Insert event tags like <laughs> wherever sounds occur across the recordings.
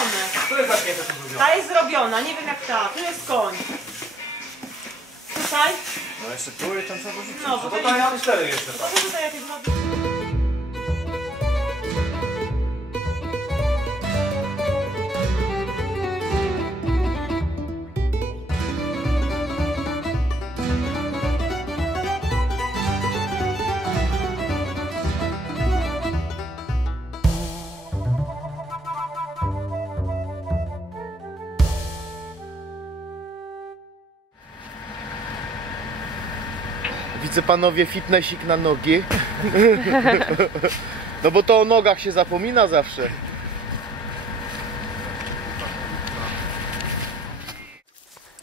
zrobione. Które zamknięte są zrobione? Ta jest zrobiona, nie wiem jak ta. Tu jest koń. Tutaj? No jeszcze tu i tam trzeba dorzucić. No, bo No to to mam cztery jeszcze. To tu tutaj jakieś panowie fitnessik na nogi. <laughs> No bo to o nogach się zapomina zawsze.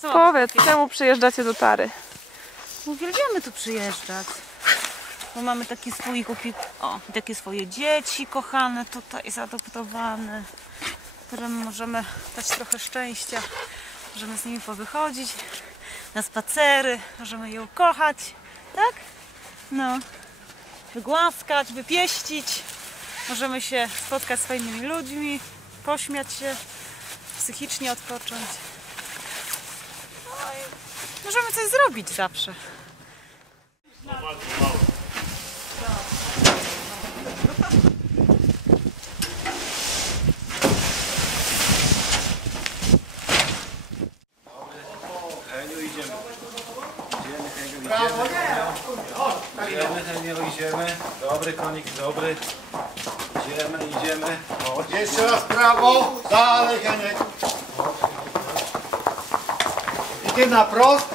Powiedz, czemu przyjeżdżacie do Tary? Uwielbiamy tu przyjeżdżać. Bo mamy taki swój opie... o, takie swoje dzieci kochane tutaj zaadoptowane, którym możemy dać trochę szczęścia. Możemy z nimi powychodzić na spacery, możemy je ukochać, tak? No. Wygłaskać, wypieścić. Możemy się spotkać z fajnymi ludźmi, pośmiać się, psychicznie odpocząć. No możemy coś zrobić zawsze. Heniu idziemy. Idziemy, vyjíždeme. Právo, jdeme, Daniel, žijeme. Dobre, koník, dobrý. Žijeme, ideme. Ešte raz pravo, dále, Janek. Jdeme na prost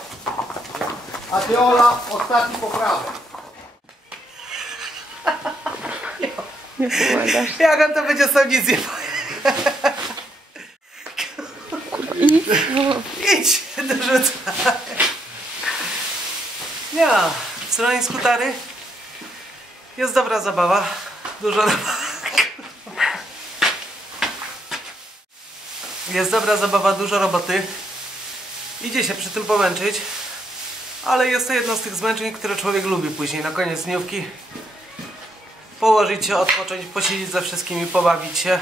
a ty Ola ostatní po pravé. Jak on to będzie sądzić? Idź, dorzucaj. Ja, w stronie skutary jest dobra zabawa. Dużo roboty. Jest dobra zabawa, dużo roboty. Idzie się przy tym pomęczyć. Ale jest to jedno z tych zmęczeń, które człowiek lubi później, na koniec dniówki. Położyć się, odpocząć, posiedzieć ze wszystkimi, pobawić się,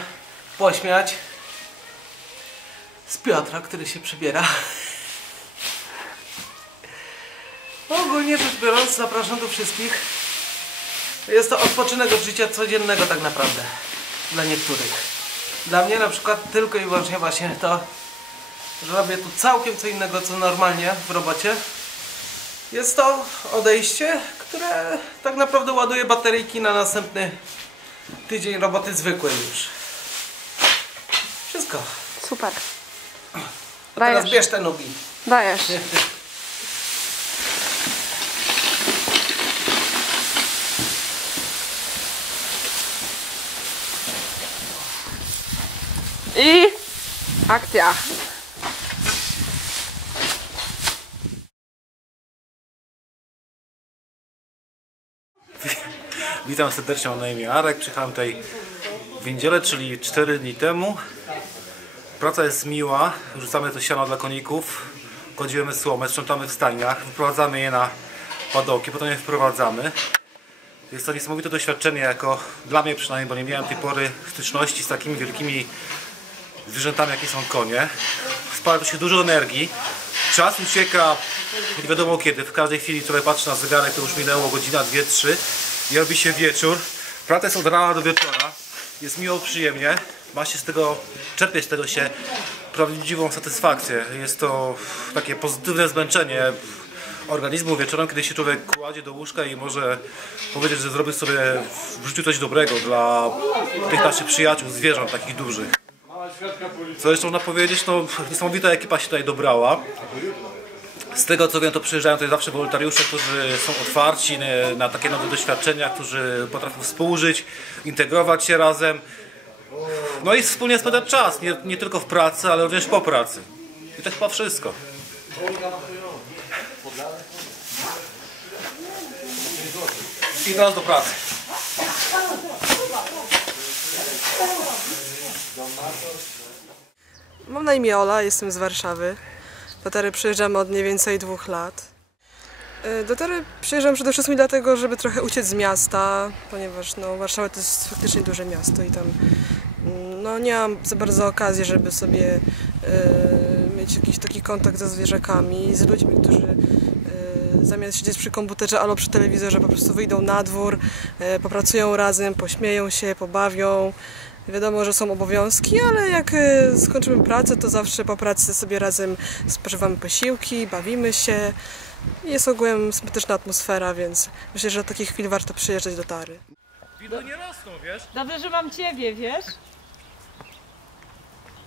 pośmiać. Z Piotra, który się przybiera. Ogólnie rzecz biorąc, zapraszam tu wszystkich. Jest to odpoczynek od życia codziennego tak naprawdę. Dla niektórych. Dla mnie na przykład tylko i wyłącznie właśnie to, że robię tu całkiem co innego, co normalnie w robocie. Jest to odejście, które tak naprawdę ładuje bateryjki na następny tydzień roboty zwykłej już. Wszystko. Super. Teraz bierz te nogi. dajesz. <laughs> I akcja. Witam serdecznie, mam na imię Arek. Przyjechałem tutaj w niedzielę, czyli 4 dni temu. Praca jest miła. Rzucamy to siano dla koników. Kładziemy słomę, sprzątamy w stajniach, wyprowadzamy je na padołki, potem je wprowadzamy. Jest to niesamowite doświadczenie, jako dla mnie przynajmniej, bo nie miałem tej pory styczności z takimi wielkimi zwierzętami, jakie są konie. Spala się dużo energii. Czas ucieka nie wiadomo kiedy. W każdej chwili człowiek patrzy na zegarek, to już minęło godzina, dwie, trzy i robi się wieczór. Praca jest od rana do wieczora. Jest miło, przyjemnie. Ma się z tego, czerpie z tego się prawdziwą satysfakcję. Jest to takie pozytywne zmęczenie organizmu wieczorem, kiedy się człowiek kładzie do łóżka i może powiedzieć, że zrobił sobie w życiu coś dobrego dla tych naszych przyjaciół, zwierząt takich dużych. Co jeszcze można powiedzieć? No, niesamowita ekipa się tutaj dobrała. Z tego co wiem, to przyjeżdżają tutaj zawsze wolontariusze, którzy są otwarci na, takie nowe doświadczenia, którzy potrafią współżyć, integrować się razem. No i wspólnie spędzać czas, nie, nie tylko w pracy, ale również po pracy. I to chyba wszystko. I teraz do pracy. Mam na imię Ola, jestem z Warszawy. Do Tary przyjeżdżam od mniej więcej dwóch lat. Y, Do Tary przyjeżdżam przede wszystkim dlatego, żeby trochę uciec z miasta, ponieważ no, Warszawa to jest faktycznie duże miasto i tam Mm, No nie mam za bardzo okazji, żeby sobie e, mieć jakiś taki kontakt ze zwierzakami, z ludźmi, którzy e, zamiast siedzieć przy komputerze albo przy telewizorze po prostu wyjdą na dwór, e, popracują razem, pośmieją się, pobawią. Wiadomo, że są obowiązki, ale jak e, skończymy pracę, to zawsze po pracy sobie razem spożywamy posiłki, bawimy się. Jest ogółem sympatyczna atmosfera, więc myślę, że do takich chwil warto przyjeżdżać do Tary. Widły nie rosną, wiesz? Dobrze, że mam ciebie, wiesz?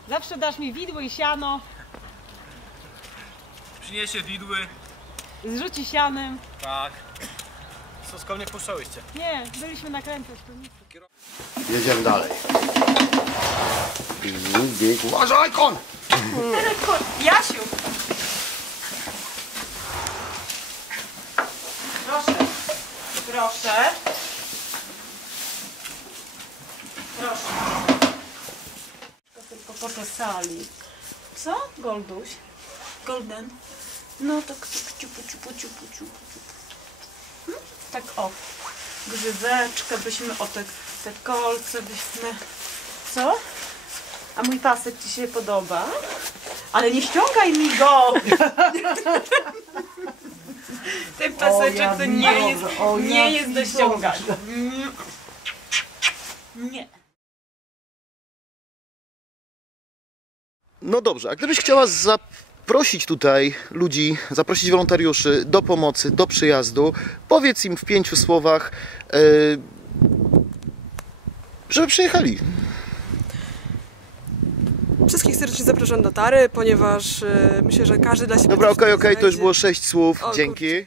Zawsze dasz mi widło i siano, Przyniesie widły. zrzuci sianem. Tak. Co, skąd nie puszczałyście? Nie, byliśmy na Tunisie. Jedziemy dalej. Bieg. Uważaj, kon! Jasiu! Proszę. Proszę. Proszę. To tylko poczesali. Co? Golduś? Golden? No tak, tak ciupu, ciupu, ciupu, ciupu, ciupu. Hmm? Tak o. Grzyweczkę byśmy, o te, te kolce byśmy... Co? A mój pasek Ci się podoba? Ale nie ściągaj mi go! <laughs> Ten paseczek to nie jest, nie jest do ściągania. Nie. No dobrze, a gdybyś chciała zaprosić tutaj ludzi, zaprosić wolontariuszy do pomocy, do przyjazdu, powiedz im w pięciu słowach, e, żeby przyjechali. Wszystkich serdecznie zapraszam do Tary, ponieważ e, myślę, że każdy dla siebie... Dobra, okej, okej, to już było sześć słów, O, dzięki.